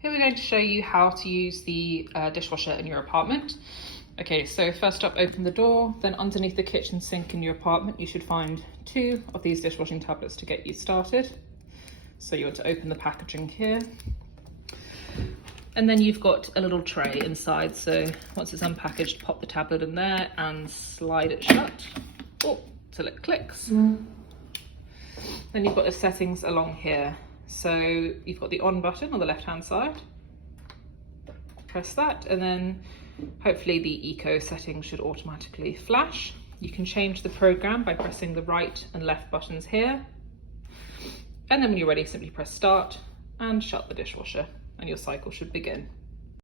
Here we're going to show you how to use the dishwasher in your apartment. Okay, so first up, open the door, then underneath the kitchen sink in your apartment, you should find 2 of these dishwashing tablets to get you started. So you want to open the packaging here. And then you've got a little tray inside, so once it's unpackaged, pop the tablet in there and slide it shut till it clicks. Then you've got the settings along here. So you've got the on button on the left hand side. Press that and then hopefully the eco settings should automatically flash. You can change the program by pressing the right and left buttons here. And then when you're ready, simply press start and shut the dishwasher and your cycle should begin.